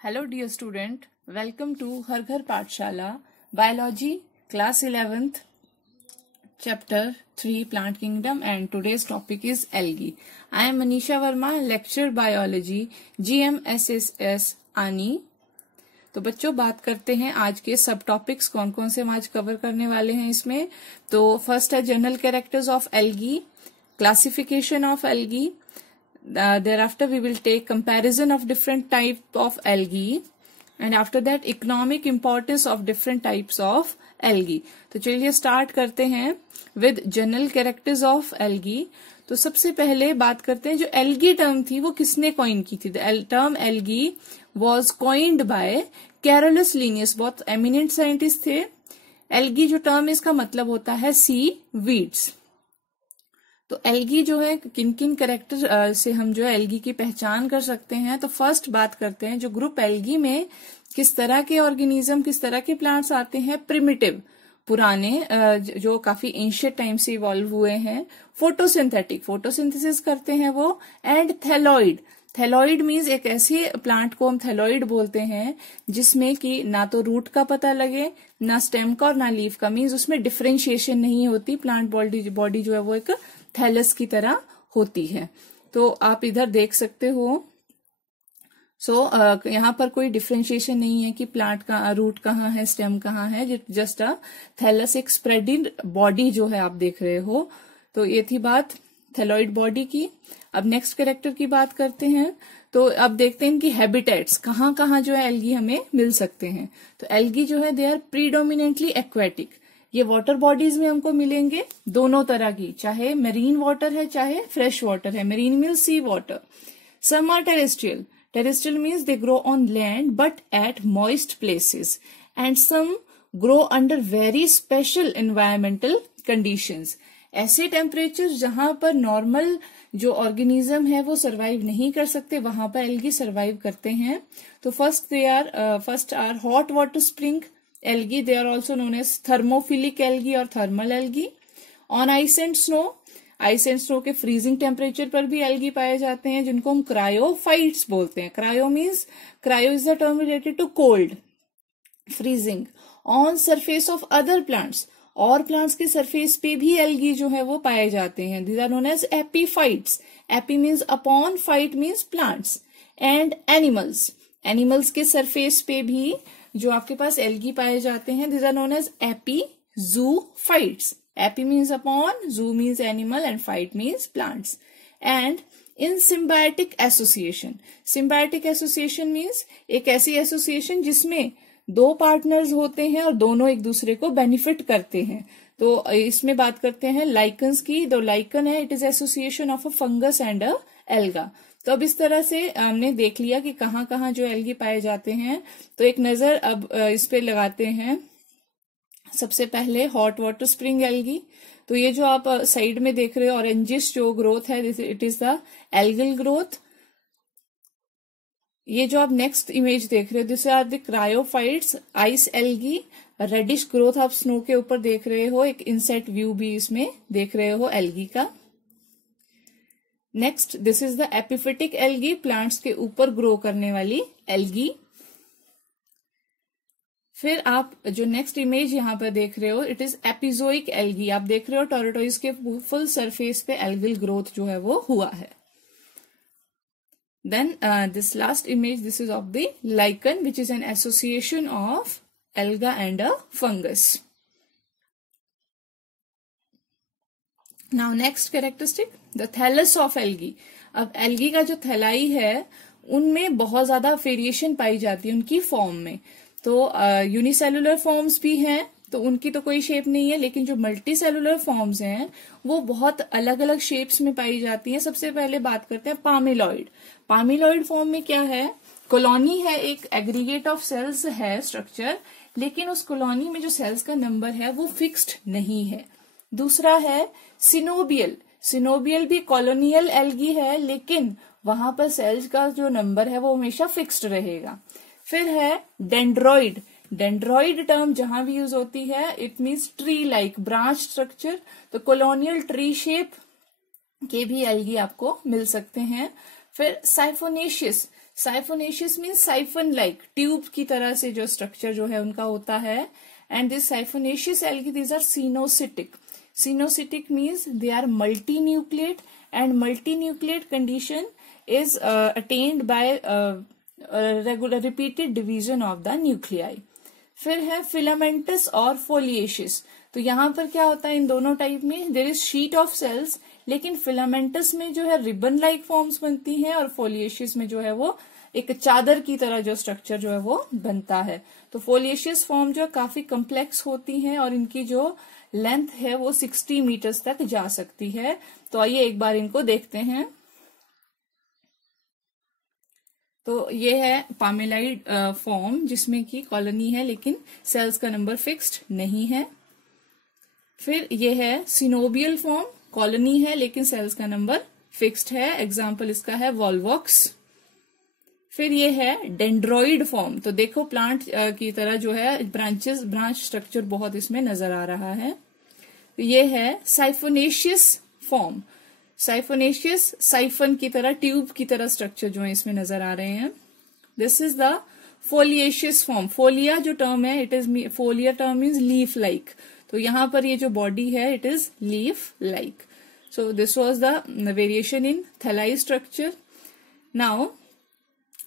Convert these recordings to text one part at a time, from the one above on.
Hello dear student, welcome to Har Ghar Pathshala, Biology, Class 11th, Chapter 3, Plant Kingdom, and today's topic is Algae. I am Manisha Verma, Lecturer Biology, GMSSS, ANI. तो बच्चों बात करते हैं आज के सब topics कौन कौन से हम आज कवर करने वाले हैं इसमें। तो फर्स्ट है general characters of algae, classification of algae. Thereafter we will take comparison of different type of algae and after that economic importance of different types of algae. तो चलिए स्टार्ट करते हैं with general characters of algae. तो सबसे पहले बात करते हैं जो एल्गी टर्म थी वो किसने कॉइन की थी. The term algae was coined bye Carolus Linnaeus, बहुत एमिनेंट साइंटिस्ट थे. एल्गी जो टर्म इसका मतलब होता है सी वीड्स. तो एल्गी जो है किन किन कैरेक्टर से हम जो है एल्गी की पहचान कर सकते हैं. तो फर्स्ट बात करते हैं जो ग्रुप एल्गी में किस तरह के ऑर्गेनिज्म किस तरह के प्लांट्स आते हैं. प्रिमिटिव, पुराने जो काफी एंशिएंट टाइम से इवॉल्व हुए हैं. फोटोसिंथेटिक, फोटोसिंथेसिस करते हैं वो. एंड थैलॉइड, थैलॉइड मीन्स एक ऐसे प्लांट को हम थैलॉइड बोलते हैं जिसमें कि ना तो रूट का पता लगे, ना स्टेम का और ना लीफ का. मीन्स उसमें डिफरेंशिएशन नहीं होती. प्लांट बॉडी जो है वो एक थैलस की तरह होती है. तो आप इधर देख सकते हो. यहाँ पर कोई डिफरेंशिएशन नहीं है कि प्लांट का रूट कहाँ है, स्टेम कहाँ है. जस्ट अ थैलस, एक स्प्रेडिंग बॉडी जो है आप देख रहे हो. तो ये थी बात थैलॉइड बॉडी की. अब नेक्स्ट कैरेक्टर की बात करते हैं. तो अब देखते हैं इनकी हैबिटेट्स, कहाँ कहाँ जो है एल्गी हमें मिल सकते हैं. तो एल्गी जो है दे आर प्रीडोमिनेंटली एक्वेटिक. ये वाटर बॉडीज में हमको मिलेंगे दोनों तरह की, चाहे मेरीन वाटर है चाहे फ्रेश वाटर है. Marine means sea water. Some are terrestrial. Terrestrial means they grow on land but at moist places and some grow under very special environmental conditions. ऐसे टेम्परेचर जहां पर नॉर्मल जो organism है वो survive नहीं कर सकते, वहां पर एल्गी सरवाइव करते हैं. तो first are hot water spring algae. They are also known as thermophilic algae और thermal algae. On ice and snow के freezing temperature पर भी algae पाए जाते हैं जिनको हम cryophytes बोलते हैं. Cryo is the term related to cold, freezing. On surface of other plants, और plants के surface पे भी algae जो है वो पाए जाते हैं. These are known as epiphytes. Epi means upon, phyte means plants. And animals के surface पे भी जो आपके पास एल्गी पाए जाते हैं. these are known as epizoofites. Epi means upon, zoo means animal and phyte means plants. And in symbiotic association means एक ऐसी एसोसिएशन जिसमें दो पार्टनर्स होते हैं और दोनों एक दूसरे को बेनिफिट करते हैं. तो इसमें बात करते हैं लाइकन्स की. दो लाइकन है, it is association of a fungus and a alga. तो अब इस तरह से हमने देख लिया कि कहाँ कहाँ जो एल्गी पाए जाते हैं. तो एक नजर अब इस पे लगाते हैं. सबसे पहले हॉट वाटर स्प्रिंग एल्गी. तो ये जो आप साइड में देख रहे हो ऑरेंजिश जो ग्रोथ है, it is the algal growth. ये जो आप नेक्स्ट इमेज देख रहे हो this are the cryophytes ice algae. Reddish growth आप स्नो के ऊपर देख रहे हो. एक इनसेट व्यू भी इसमें देख रहे हो एल्गी का. Next this is the epiphytic algae, plants के ऊपर ग्रो करने वाली एल्गी. फिर आप जो नेक्स्ट इमेज यहाँ पर देख रहे हो इट इज एपिजोइक एल्गी. आप देख रहे हो टोरेटोइस के फुल सरफेस पे एल्गल ग्रोथ जो है वो हुआ है. Then this last image this is of the lichen which is an association of alga and a fungus. Now next characteristic the thallus of algae. अब एल्गी का जो थैलाई है उनमें बहुत ज्यादा वेरिएशन पाई जाती है उनकी फॉर्म में. तो यूनिसेलुलर फॉर्म्स भी हैं तो उनकी तो कोई शेप नहीं है, लेकिन जो मल्टी सेलुलर फॉर्म्स हैं वो बहुत अलग अलग शेप्स में पाई जाती हैं. सबसे पहले बात करते हैं पामिलॉइड. पामिलॉइड फॉर्म में क्या है, कॉलोनी है, एक एग्रीगेट ऑफ सेल्स है स्ट्रक्चर, लेकिन उस कॉलोनी में जो सेल्स का नंबर है वो फिक्स्ड नहीं है. दूसरा है सिनोबियल. सिनोबियल भी कॉलोनियल एल्गी है लेकिन वहां पर सेल्स का जो नंबर है वो हमेशा फिक्स्ड रहेगा. फिर है डेंड्रॉइड. डेंड्रॉइड टर्म जहां भी यूज होती है it means tree like branch structure. तो कॉलोनियल ट्री शेप के भी एल्गी आपको मिल सकते हैं. फिर साइफोनेशियस. साइफोनेशियस मीन्स साइफन लाइक, ट्यूब की तरह से जो स्ट्रक्चर जो है उनका होता है. And this siphonaceous algae these are coenocytic. Coenocytic means they are multinucleate, and multinucleate condition is attained by regular repeated division of the nuclei. फिर है filamentous और foliaceous. तो यहाँ पर क्या होता है इन दोनों टाइप में, there is sheet of cells, लेकिन filamentous में जो है ribbon like forms बनती हैं और foliaceous में जो है वो एक चादर की तरह जो स्ट्रक्चर जो है वो बनता है. तो foliaceous फॉर्म जो काफी कम्प्लेक्स होती हैं और इनकी जो लेंथ है वो 60 मीटर्स तक जा सकती है. तो आइए एक बार इनको देखते हैं. तो ये है पामेलाइड फॉर्म जिसमें की कॉलोनी है लेकिन सेल्स का नंबर फिक्स्ड नहीं है. फिर ये है सिनोबियल फॉर्म, कॉलोनी है लेकिन सेल्स का नंबर फिक्स्ड है. एग्जाम्पल इसका है वॉल्वॉक्स. फिर ये है डेंड्रॉइड फॉर्म. तो देखो प्लांट की तरह जो है ब्रांच स्ट्रक्चर बहुत इसमें नजर आ रहा है. ये है साइफोनेशियस फॉर्म. साइफोनेशियस साइफन की तरह, ट्यूब की तरह स्ट्रक्चर जो है इसमें नजर आ रहे हैं. This is the foliaceous form. Folia जो टर्म है, it is folia term means leaf like. तो यहां पर ये जो बॉडी है it is leaf like. So this was the variation in thalli structure. Now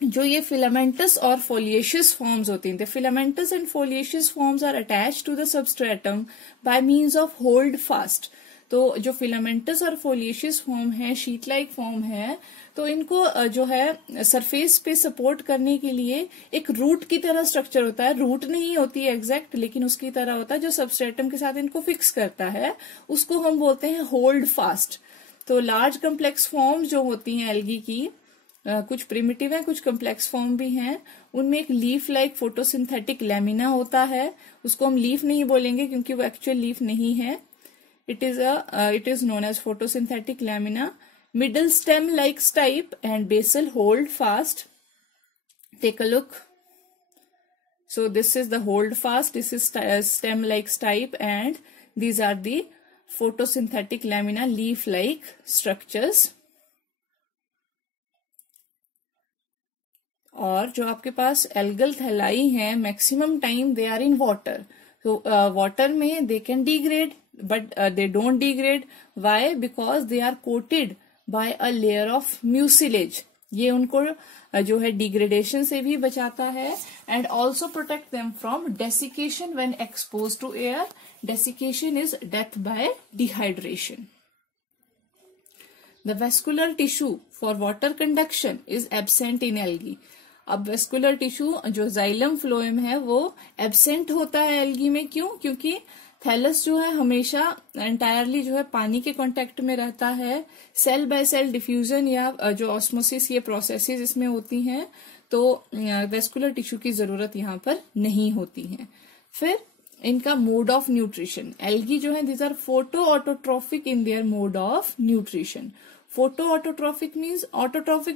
जो ये फिलामेंटस और फोलिएशियस फॉर्म्स होती हैं, the filamentous and foliaceous forms are attached to the substratum by means of holdfast. तो जो filamentous और foliaceous form है, sheet like form है, तो इनको जो है सरफेस पे सपोर्ट करने के लिए एक रूट की तरह स्ट्रक्चर होता है. रूट नहीं होती है एग्जैक्ट, लेकिन उसकी तरह होता है जो सबस्ट्रेटम के साथ इनको फिक्स करता है. उसको हम बोलते हैं होल्ड फास्ट. तो लार्ज कम्प्लेक्स फॉर्म जो होती हैं एल्गी की, कुछ प्रिमिटिव है, कुछ कम्प्लेक्स फॉर्म भी हैं. उनमें एक लीफ लाइक फोटोसिंथेटिक लैमिना होता है. उसको हम लीफ नहीं बोलेंगे क्योंकि वो एक्चुअल लीफ नहीं है. It is known as photosynthetic lamina. Middle stem like stipe and basal hold fast. Take a look. So this is the hold fast. This is stem like stipe, and these are the photosynthetic lamina, leaf like structures. और जो आपके पास algal thalli है, maximum time they are in water. तो water में they can degrade, but they don't degrade. Why? Because they are coated by a layer of mucilage. ये उनको जो है डिग्रेडेशन से भी बचाता है, and also protect them from desiccation when exposed to air. Desiccation is death by dehydration. The vascular tissue for water conduction is absent in algae. अब vascular tissue जो जाइलम फ्लोएम है वो एब्सेंट होता है एल्गी में. क्यों? क्योंकि thallus जो है हमेशा एंटायरली जो है पानी के कांटेक्ट में रहता है. सेल बाय सेल डिफ्यूजन या जो ऑस्मोसिस ये प्रोसेसेस इसमें होती हैं, तो वेस्कुलर टिश्यू की जरूरत यहाँ पर नहीं होती है. फिर इनका मोड ऑफ न्यूट्रिशन. एल्गी जो है these are photo autotrophic in their mode of nutrition. Photo autotrophic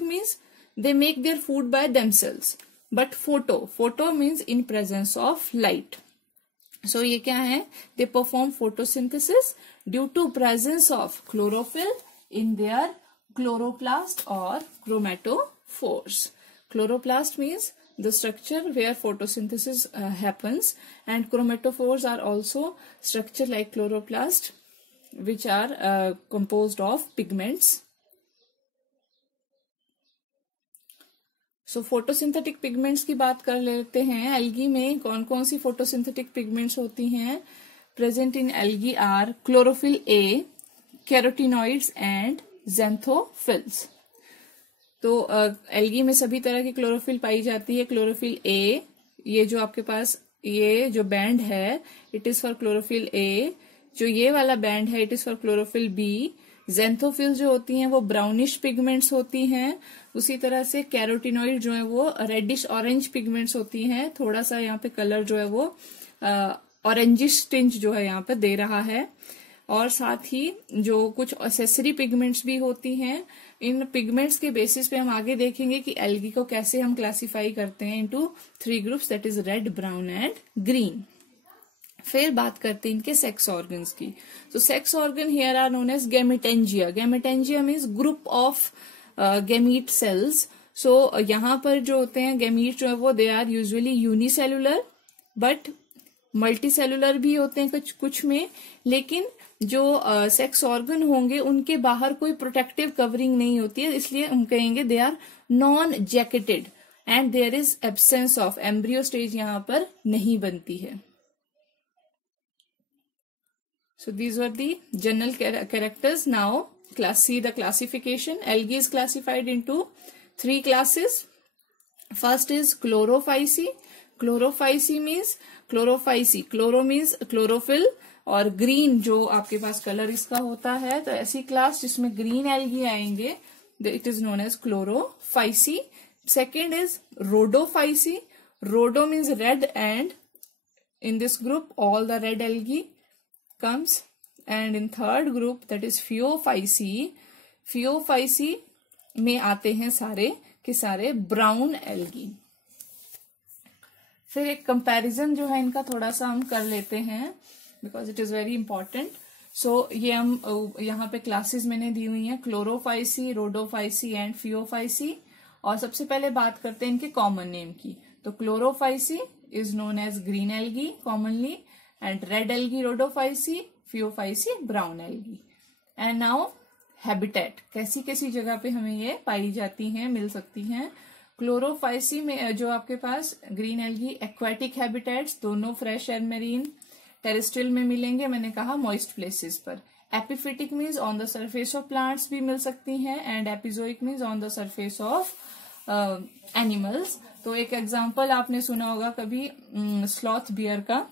means they make their food by themselves, but photo means in presence of light. So ये क्या है? They perform photosynthesis due to presence of chlorophyll in their chloroplast or chromatophores. Chloroplast means the structure where photosynthesis happens, and chromatophores are also structure like chloroplast which are composed of pigments. So photosynthetic pigments की बात कर लेते हैं. Algae में कौन कौन सी photosynthetic pigments होती हैं? Present in algae are chlorophyll a, carotenoids and xanthophylls. तो एल्गी में सभी तरह की क्लोरोफिल पाई जाती है. क्लोरोफिल ए, ये जो आपके पास ये जो बैंड है it is for chlorophyll A. जो ये वाला बैंड है it is for chlorophyll B. Xanthophyll जो होती हैं वो ब्राउनिश पिगमेंट्स होती हैं. उसी तरह से कैरोटिनॉइड जो है वो रेडिश ऑरेंज पिगमेंट्स होती हैं. थोड़ा सा यहाँ पे कलर जो है वो ऑरेंजिश टिंज जो है यहाँ पे दे रहा है. और साथ ही जो कुछ एक्सेसरी पिगमेंट्स भी होती हैं. इन पिगमेंट्स के बेसिस पे हम आगे देखेंगे कि एल्गी को कैसे हम क्लासिफाई करते हैं into 3 groups, that is red, brown and green. फिर बात करते हैं इनके सेक्स ऑर्गन्स की. तो sex organ here are known as gametangia. Gametangia means group of gamete cells so यहाँ पर जो होते हैं गैमीट जो है वो they are usually unicellular, but multicellular भी होते हैं कुछ में, लेकिन जो सेक्स ऑर्गन होंगे उनके बाहर कोई प्रोटेक्टिव कवरिंग नहीं होती है, इसलिए हम कहेंगे they are non jacketed and there is absence of embryo stage, यहाँ पर नहीं बनती है। So these were the general characters. Now see the classification. Algae is classified into 3 classes. First is chlorophyceae. Chlorophyceae means chlorophyceae. Chloro means chlorophyll और green जो आपके पास colour इसका होता है, तो ऐसी क्लास जिसमें green algae आएंगे, it is known as chlorophyceae. Second is rhodophyceae. Rhodo means red, and in this group all the red algae comes, and in third group that is Phaeophyceae. Phaeophyceae में आते हैं सारे के सारे brown algae. फिर एक comparison जो है इनका थोड़ा सा हम कर लेते हैं because it is very important. So ये हम यहाँ पे क्लासेस मैंने दी हुई हैं, क्लोरोफाइसी, रोडोफाइसी एंड फियोफाइसी। और सबसे पहले बात करते हैं इनके कॉमन नेम की। तो Chlorophyceae is known as green algae commonly, and red algae rhodophyceae, phaeophyceae brown algae. And now habitat, कैसी कैसी जगह पे हमें ये पाई जाती हैं, मिल सकती हैं। क्लोरोफाइसी में जो आपके पास ग्रीन एल्गी एक्वाटिक हैबिटेट्स, दोनों फ्रेश एंड मेरीन, टेरेस्ट्रियल में मिलेंगे, मैंने कहा मॉइस्ट प्लेसेस पर। Epiphytic means on the surface of plants भी मिल सकती हैं, and epizoic means on the surface of animals. तो एक एग्जाम्पल आपने सुना होगा कभी स्लॉथ बियर का।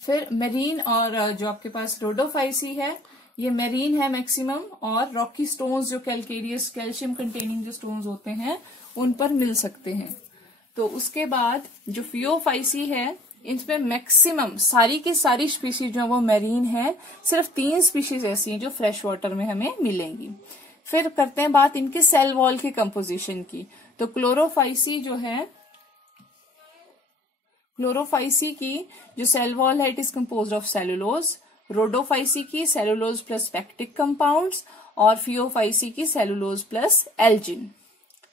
फिर मेरीन और जो आपके पास रोडोफाइसी है ये मेरीन है मैक्सिमम, और रॉकी स्टोन्स जो कैलकेरियस कैल्शियम कंटेनिंग जो स्टोन्स होते हैं उन पर मिल सकते हैं। तो उसके बाद जो फियोफाइसी है इनमें मैक्सिमम सारी की सारी स्पीशीज जो वो मेरीन है, सिर्फ 3 स्पीशीज ऐसी हैं जो फ्रेश वाटर में हमें मिलेंगी। फिर करते हैं बात इनके सेल वॉल की कंपोजिशन की। तो क्लोरोफाइसी जो है, क्लोरोफाइसी की जो सेल वॉल है it is composed of cellulose, Rhodophyceae की सेलुलोज प्लस पैक्टिक कंपाउंड्स, और फियोफाइसी की सेलुलोज प्लस एल्जिन।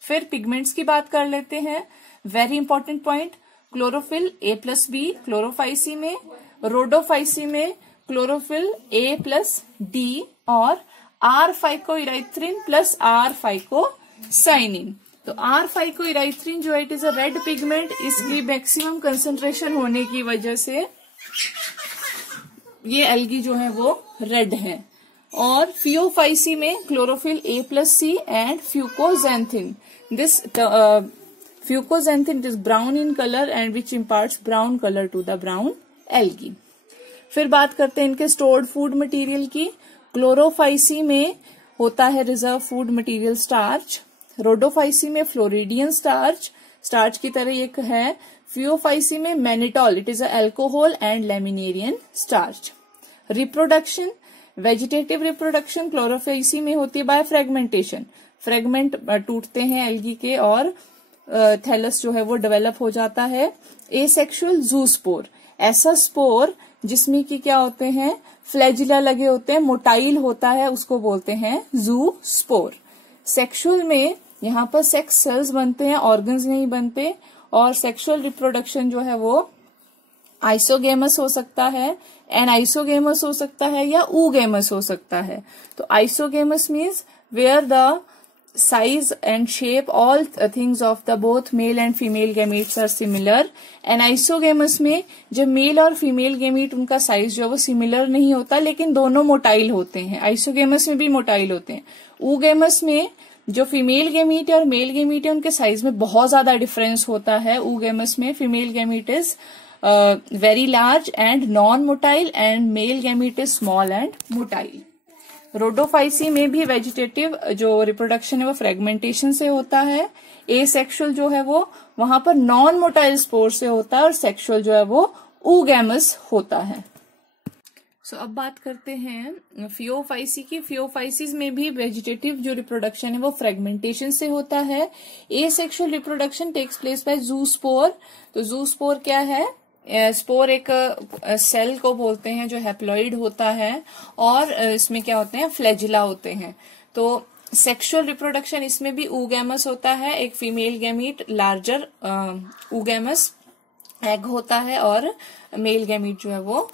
फिर पिगमेंट्स की बात कर लेते हैं, very important point. Chlorophyll A plus B Chlorophyceae में, रोडोफाइसी में क्लोरोफिल ए प्लस डी और आर फाइकोइराइथ्रिन प्लस आर फाइकोसाइनिन। तो आर फाइकोइराइथ्रिन जो है it is a red pigment, इसकी मैक्सिमम कंसंट्रेशन होने की वजह से ये एल्गी जो है वो रेड है। और फियोफाइसी में chlorophyll A plus C and fucoxanthin, this fucoxanthin is brown in colour and which imparts brown colour to the brown algae. फिर बात करते हैं इनके स्टोर्ड फूड मटेरियल की। क्लोरोफाइसी में होता है reserve food material starch, Rhodophyceae में फ्लोरिडियन स्टार्च, स्टार्च की तरह एक है। फियोफाइसी में mannitol, it is a alcohol and laminarin starch. Reproduction, vegetative reproduction Chlorophyceae में होती है बाय फ्रेगमेंटेशन, फ्रेगमेंट टूटते हैं एल्गी के और थैलस जो है वो डेवलप हो जाता है। एसेक्सुअल जूस्पोर, ऐसा स्पोर जिसमें कि क्या होते हैं फ्लैजिला लगे होते हैं, मोटाइल होता है, उसको बोलते हैं जू स्पोर। सेक्सुअल में यहाँ पर सेक्स सेल्स बनते हैं, ऑर्गन्स नहीं बनते। और सेक्सुअल रिप्रोडक्शन जो है वो आइसोगेमस हो सकता है, एनाइसोगेमस हो सकता है या ऊगेमस हो सकता है। तो isogamous means where the size and shape all things of the both male and female gametes are similar। Anisogamous में जब मेल और फीमेल गेमीट उनका साइज जो है वो सिमिलर नहीं होता लेकिन दोनों मोटाइल होते हैं, आइसोगेमस में भी मोटाइल होते हैं। ऊगेमस में जो फीमेल गेमीट है और मेल गेमीट है उनके साइज में बहुत ज्यादा डिफरेंस होता है। ऊगेमस में female gamete is very large and non motile and male gamete is small and motile. Rhodophyceae में भी वेजिटेटिव जो रिप्रोडक्शन है वो फ्रेगमेंटेशन से होता है। एसेक्सुअल जो है वो वहां पर नॉन मोटाइल स्पोर से होता है और सेक्सुअल जो है वो ऊगैमस होता है। सो अब बात करते हैं फियोफाइसी की। फियोफाइसिस में भी वेजिटेटिव जो रिप्रोडक्शन है वो फ्रेगमेंटेशन से होता है। Asexual reproduction takes place by zoospore. तो जूस्पोर क्या है? स्पोर एक सेल को बोलते हैं जो हैप्लॉइड होता है और इसमें क्या होते हैं फ्लैजिला होते हैं। तो सेक्सुअल रिप्रोडक्शन, इसमें भी oogamous होता है, एक female gamete larger oogamous egg होता है और मेल गैमीट जो है वो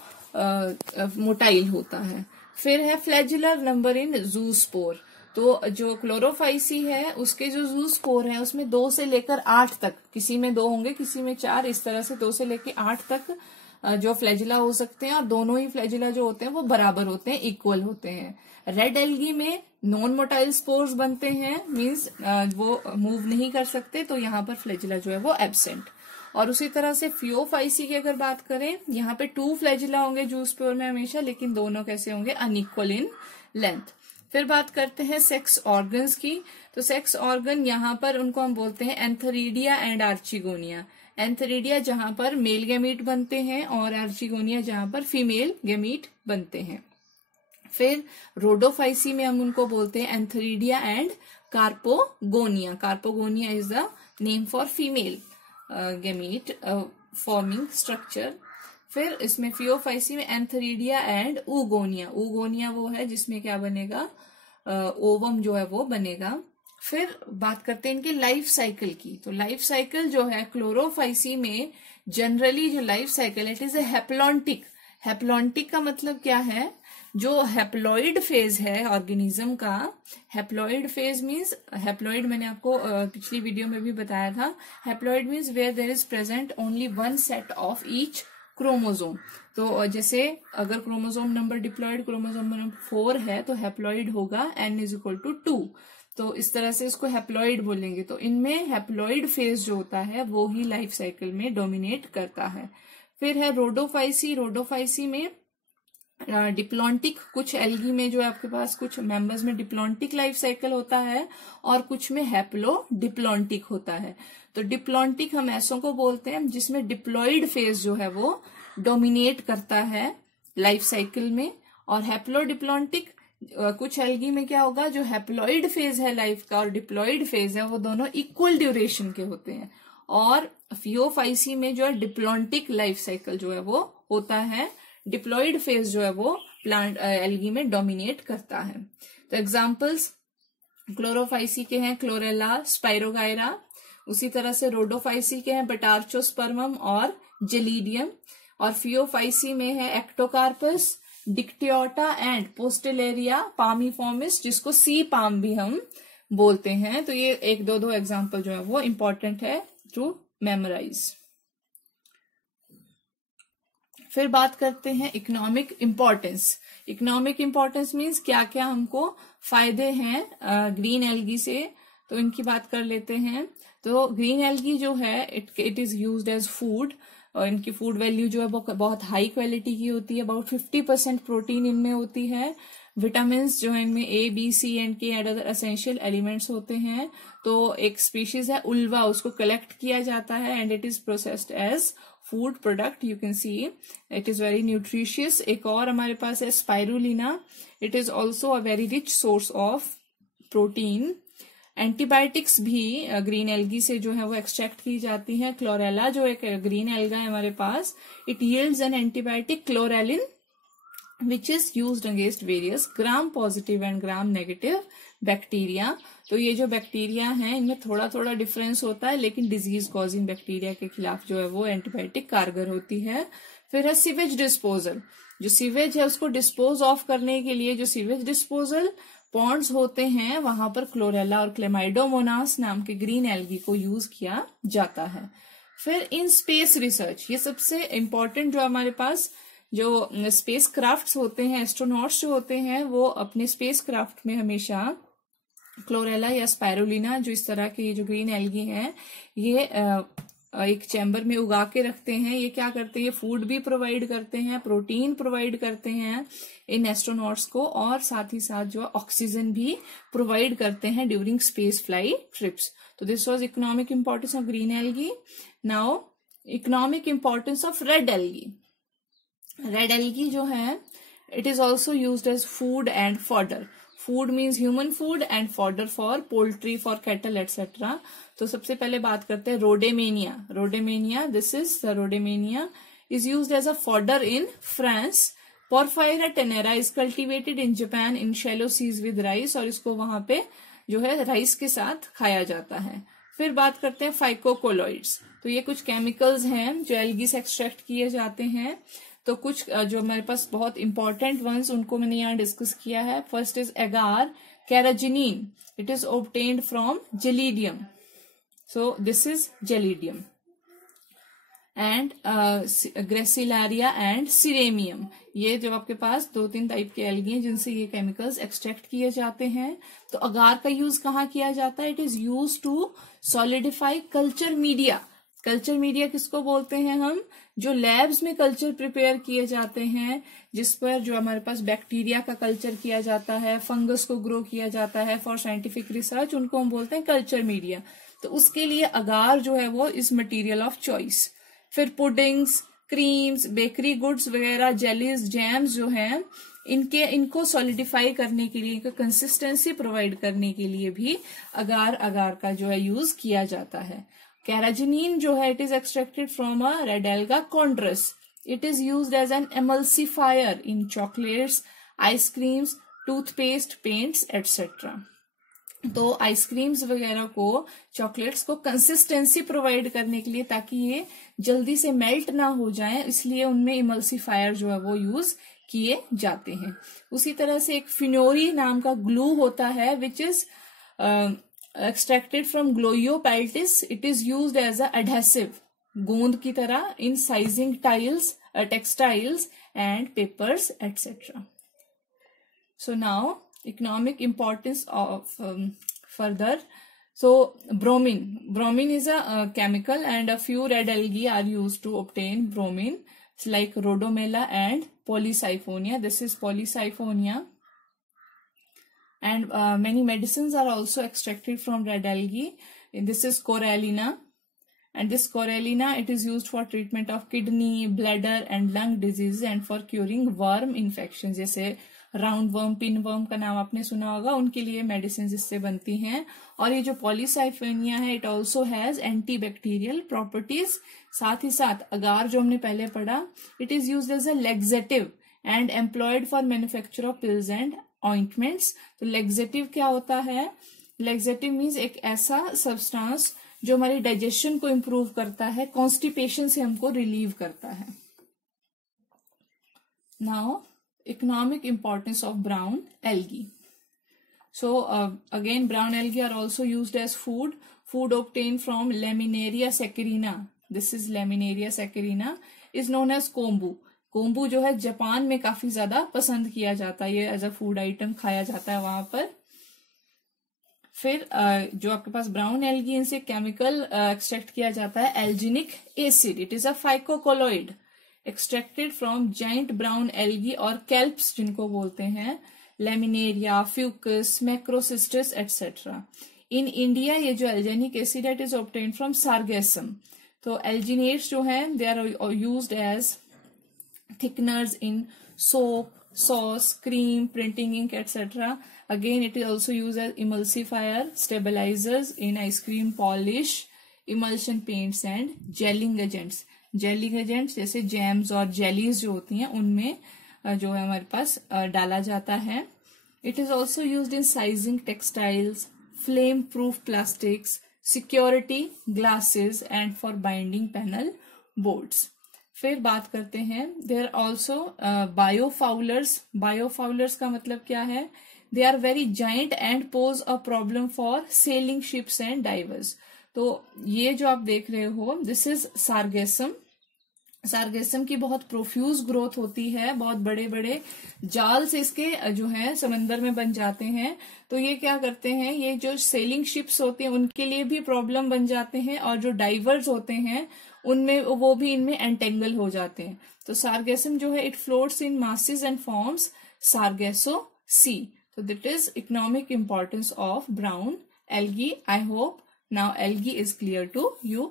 मोटाइल होता है। फिर है फ्लैजुलर नंबर इन जूस्पोर, तो जो क्लोरोफाइसी है उसके जो जूस्पोर है उसमें 2 से लेकर 8 तक, किसी में 2 होंगे किसी में 4, इस तरह से 2 से लेकर 8 तक जो फ्लैजुला हो सकते हैं, और दोनों ही फ्लैजुला जो होते हैं वो बराबर होते हैं, इक्वल होते हैं। रेड एल्गी में नॉन मोटाइल स्पोर्स बनते हैं, मींस वो मूव नहीं कर सकते, तो यहाँ पर फ्लैजुला जो है वो एब्सेंट। और उसी तरह से फियोफाइसी की अगर बात करें, यहाँ पे 2 फ्लैजुला होंगे जूस्पोर में हमेशा, लेकिन दोनों कैसे होंगे, अनइक्वल इन लेंथ। फिर बात करते हैं सेक्स ऑर्गन्स की, तो सेक्स ऑर्गन यहाँ पर उनको हम बोलते हैं एंथरीडिया एंड आर्चिगोनिया। एंथरीडिया जहां पर मेल गैमीट बनते हैं और आर्चिगोनिया जहां पर फीमेल गैमीट बनते हैं। फिर रोडोफाइसी में हम उनको बोलते हैं antheridia and carpogonia. Carpogonia is the name for female gamete forming structure. फिर इसमें फियोफाइसी में एंथरीडिया एंड ऊगोनिया। ऊगोनिया वो है जिसमें क्या बनेगा, ओवम जो है वो बनेगा। फिर बात करते हैं इनके लाइफ साइकिल की, तो लाइफ साइकिल जो है क्लोरोफाइसी में जनरली जो life cycle it is a haplontic. Haplontic का मतलब क्या है, जो हैप्लॉइड फेज है ऑर्गेनिज्म का, हैप्लॉइड फेज मीन्स, हैप्लॉइड मैंने आपको पिछली वीडियो में भी बताया था, haploid means where there is present only 1 set of each chromosome. तो जैसे अगर chromosome number diploid chromosome number 4 है तो हैप्लॉइड होगा n=2, तो इस तरह से इसको हैप्लॉइड बोलेंगे। तो इनमें हैप्लॉइड फेज जो होता है वो ही लाइफ साइकिल में डोमिनेट करता है। फिर है रोडोफाइसी। रोडोफाइसी में डिप्लॉन्टिक, कुछ एल्गी में जो है आपके पास कुछ मेंबर्स में डिप्लॉन्टिक लाइफ साइकिल होता है और कुछ में हैप्लो डिप्लॉन्टिक होता है। तो डिप्लॉन्टिक हम ऐसों को बोलते हैं जिसमें डिप्लॉइड फेज जो है वो डोमिनेट करता है लाइफ साइकिल में, और हैप्लो डिप्लॉन्टिक कुछ एल्गी में क्या होगा, जो हैप्लॉइड फेज है लाइफ का और डिप्लॉइड फेज है वो दोनों इक्वल ड्यूरेशन के होते हैं। और फियोफाइसी में जो है डिप्लॉन्टिक लाइफ साइकिल जो है वो होता है, डिप्लॉइड फेज जो है वो प्लांट एल्गी में डोमिनेट करता है। तो एग्जांपल्स क्लोरोफाइसी के हैं क्लोरेला, स्पाइरोगायरा। उसी तरह से रोडोफाइसी के हैं बटार्चोस्पर्मम और जेलीडियम। और फियोफाइसी में है एक्टोकार्पस, डिक्टियोटा एंड पोस्टेलेरिया पामीफॉर्मिस, जिसको सी पाम भी हम बोलते हैं। तो ये 1-2 एग्जांपल जो है वो इंपॉर्टेंट है टू मेमोराइज। फिर बात करते हैं economic importance. Economic importance means क्या क्या हमको फायदे हैं ग्रीन एल्गी से, तो इनकी बात कर लेते हैं। तो ग्रीन एल्गी जो है it is used as food, और इनकी फूड वैल्यू जो है वो बहुत हाई क्वालिटी की होती है। अबाउट 50% प्रोटीन इनमें होती है। विटामिन जो है इनमें A, B, C and K and other essential elements होते हैं। तो एक स्पीशीज है उल्वा, उसको कलेक्ट किया जाता है and it is processed as food product. You can see it is very nutritious. एक और हमारे पास है spirulina, it is also a very rich source of protein. Antibiotics भी ग्रीन एल्गी से जो है वो एक्सट्रैक्ट की जाती हैं। क्लोरेला जो एक ग्रीन एल्गा है हमारे पास, it yields an antibiotic chlorellin which is used against various gram positive and gram negative bacteria. तो ये जो बैक्टीरिया हैं इनमें थोड़ा थोड़ा डिफरेंस होता है, लेकिन डिजीज कॉजिंग बैक्टीरिया के खिलाफ जो है वो एंटीबायोटिक कारगर होती है। फिर है सीवेज डिस्पोजल। जो सीवेज है उसको डिस्पोज ऑफ करने के लिए जो सीवेज डिस्पोजल पॉन्ड्स होते हैं वहां पर क्लोरेला और क्लेमाइडोमोनास नाम के ग्रीन एल्गी को यूज किया जाता है। फिर इन स्पेस रिसर्च, ये सबसे इंपॉर्टेंट जो हमारे पास जो स्पेस क्राफ्ट्स होते हैं, एस्ट्रोनॉट्स जो होते हैं वो अपने स्पेस क्राफ्ट में हमेशा क्लोरेला या स्पाइरुलिना जो इस तरह के जो ग्रीन एल्गी हैं ये एक चैम्बर में उगा के रखते हैं। ये क्या करते हैं, फूड भी प्रोवाइड करते हैं, प्रोटीन प्रोवाइड करते हैं इन एस्ट्रोनॉट्स को, और साथ ही साथ जो ऑक्सीजन भी प्रोवाइड करते हैं ड्यूरिंग स्पेस फ्लाइट ट्रिप्स। तो this was economic importance of green algae. Now economic importance of red algae. Red algae जो है it is also used as food and fodder. Food means human food and fodder for poultry, for cattle etcetera. तो सबसे पहले बात करते हैं Rhodymenia. Rhodymenia, this is the Rhodymenia is used as a fodder in France Porphyra tenera is cultivated in Japan in shallow seas with rice, और इसको वहां पे जो है राइस के साथ खाया जाता है। फिर बात करते हैं फाइकोकोलॉइड्स। तो ये कुछ केमिकल्स हैं जो एल्गी से एक्सट्रैक्ट किए जाते हैं। तो कुछ जो मेरे पास बहुत इंपॉर्टेंट वंस उनको मैंने यहाँ डिस्कस किया है। First is agar carrageenan, it is obtained from Gelidium, so this is Gelidium. And Gracilaria and Ceramium, ये जो आपके पास 2-3 टाइप के एल्गी हैं जिनसे ये केमिकल्स एक्सट्रैक्ट किए जाते हैं। तो अगार का यूज कहाँ किया जाता है? It is use to solidify culture media. Culture media किसको बोलते हैं हम? जो लैब्स में कल्चर प्रिपेयर किए जाते हैं, जिस पर जो हमारे पास बैक्टीरिया का कल्चर किया जाता है, फंगस को ग्रो किया जाता है फॉर साइंटिफिक रिसर्च, उनको हम बोलते हैं कल्चर मीडिया। तो उसके लिए अगार जो है वो इज मटीरियल ऑफ चॉइस। फिर पुडिंग्स, क्रीम्स, बेकरी गुड्स वगैरह, जेलीज, जैम्स जो हैं, इनको सॉलिडिफाई करने के लिए, इनको कंसिस्टेंसी प्रोवाइड करने के लिए भी अगार का जो है यूज किया जाता है। कैराजिनीन जो है it is extracted from a red alga Chondrus. It is used as an emulsifier in chocolates, ice creams, toothpaste, paints etcetera. तो आइसक्रीम्स वगैरह को, चॉकलेट्स को कंसिस्टेंसी प्रोवाइड करने के लिए, ताकि ये जल्दी से मेल्ट ना हो जाए, इसलिए उनमें इमल्सिफायर जो है वो यूज किए जाते हैं। उसी तरह से एक फिनोरी नाम का ग्लू होता है which is extracted from Gloiopeltis. It is used as a adhesive, गोंद की तरह, in sizing tiles, textiles and papers etcetera. So now economic importance of further. So bromine is a chemical, and a few red algae are used to obtain bromine. It's like Rhodomela and Polysiphonia. This is Polysiphonia. And many medicines are also extracted from red algae. And this is Corallina. And this Corallina, it is used for treatment of kidney, bladder and lung diseases, and for curing worm infections. जैसे round worm, pin worm का नाम आपने सुना होगा, उनके लिए medicine इससे बनती हैं। और ये जो पॉलीसाइफोनिया है, it also has anti bacterial properties. साथ ही साथ अगार जो हमने पहले पढ़ा, it is used as a laxative and employed for manufacture of pills and ointments. तो लेग्जेटिव क्या होता है? लेग्जेटिव मीन्स एक ऐसा सब्सटेंस जो हमारी डाइजेशन को इम्प्रूव करता है, कॉन्स्टिपेशन से हमको रिलीव करता है। Now economic importance of brown algae. So again, brown algae are also used as food obtained from Laminaria saccharina. This is Laminaria saccharina is known as kombu. kombu जो है Japan में काफी ज्यादा पसंद किया जाता है, ये एज अ फूड आइटम खाया जाता है वहां पर। फिर जो आपके पास ब्राउन एल्गी, इनसे केमिकल एक्सट्रैक्ट किया जाता है alginic acid. It is a phycocolloid extracted from giant brown algae और कैल्प्स जिनको बोलते हैं, Laminaria, Fucus, Macrocystis etcetera. In India ये जो alginic acid it is obtained from Sargassum. तो एल्जिनेट्स जो हैं they are used as thickeners in soap, sauce, cream, printing ink, etc. Again, it is also used as emulsifier, stabilizers in ice cream polish, emulsion paints and gelling agents. Gelling agents जैसे jams और jellies जो होती हैं उनमें जो है हमारे पास डाला जाता है। It is also used in sizing textiles, flame-proof plastics, security glasses and for binding panel boards. फिर बात करते हैं, देयर ऑल्सो बायोफाउलर्स। बायोफाउलर्स का मतलब क्या है? They are very giant and pose a problem for sailing ships and divers. तो ये जो आप देख रहे हो, दिस इज सार्गेसम। सार्गेसम की बहुत प्रोफ्यूज ग्रोथ होती है, बहुत बड़े बड़े जाल से इसके जो है समंदर में बन जाते हैं। तो ये क्या करते हैं, ये जो सेलिंग शिप्स होते हैं उनके लिए भी प्रॉब्लम बन जाते हैं, और जो डाइवर्स होते हैं उनमें वो भी इनमें एंटेंगल हो जाते हैं। तो सार्गेसम जो है it floats in masses and forms Sargasso Sea. So that is economic importance of brown algae. I hope now algae is clear to you.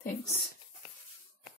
Thanks.